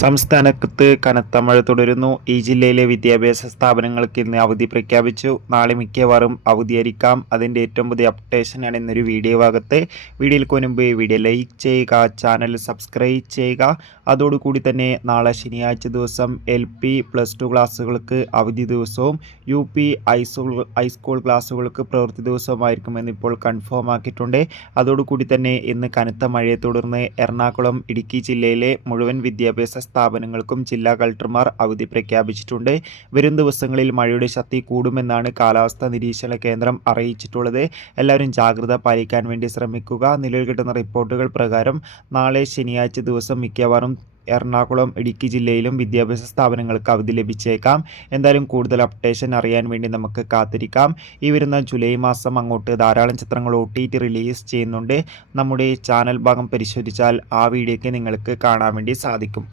സംസ്ഥാനത്ത് കനത്ത മഴ തുടരുന്നു. ഈ ജില്ലയിലെ വിദ്യാഭ്യാസ സ്ഥാപനങ്ങൾക്ക് ഇന്ന് അവധി പ്രഖ്യാപിച്ചു. നാളെ മിക്കവാറും അവധിയായിരിക്കാം. അതിൻ്റെ ഏറ്റവും പുതിയ അപ്ഡേഷനാണ് ഇന്നൊരു വീഡിയോ ഭാഗത്ത്. വീഡിയോയിൽ മുൻപ് വീഡിയോ ലൈക്ക് ചെയ്യുക, ചാനൽ സബ്സ്ക്രൈബ് ചെയ്യുക. അതോടുകൂടി തന്നെ നാളെ ശനിയാഴ്ച ദിവസം LP+2 ക്ലാസ്സുകൾക്ക് അവധി ദിവസവും UP ഹൈസ്കൂൾ ക്ലാസ്സുകൾക്ക് പ്രവൃത്തി ദിവസവുമായിരിക്കുമെന്ന് ഇപ്പോൾ കൺഫേം ആക്കിയിട്ടുണ്ട്. അതോടുകൂടി തന്നെ ഇന്ന് കനത്ത മഴയെ തുടർന്ന് എറണാകുളം, ഇടുക്കി ജില്ലയിലെ മുഴുവൻ വിദ്യാഭ്യാസ സ്ഥാപനങ്ങൾക്കും ജില്ലാ കളക്ടർമാർ അവധി പ്രഖ്യാപിച്ചിട്ടുണ്ട്. വരും ദിവസങ്ങളിൽ മഴയുടെ ശക്തി കൂടുമെന്നാണ് കാലാവസ്ഥാ നിരീക്ഷണ കേന്ദ്രം അറിയിച്ചിട്ടുള്ളത്. എല്ലാവരും ജാഗ്രത പാലിക്കാൻ വേണ്ടി ശ്രമിക്കുക. നിലവിൽ കിട്ടുന്ന റിപ്പോർട്ടുകൾ പ്രകാരം നാളെ ശനിയാഴ്ച ദിവസം മിക്കവാറും എറണാകുളം, ഇടുക്കി ജില്ലയിലും വിദ്യാഭ്യാസ സ്ഥാപനങ്ങൾക്ക് അവധി ലഭിച്ചേക്കാം. എന്തായാലും കൂടുതൽ അപ്ഡേഷൻ അറിയാൻ വേണ്ടി നമുക്ക് കാത്തിരിക്കാം. ഈ വരുന്ന ജൂലൈ മാസം അങ്ങോട്ട് ധാരാളം ചിത്രങ്ങൾ OTT റിലീസ് ചെയ്യുന്നുണ്ട്. നമ്മുടെ ചാനൽ ഭാഗം പരിശോധിച്ചാൽ ആ വീഡിയോയ്ക്ക് നിങ്ങൾക്ക് കാണാൻ വേണ്ടി സാധിക്കും.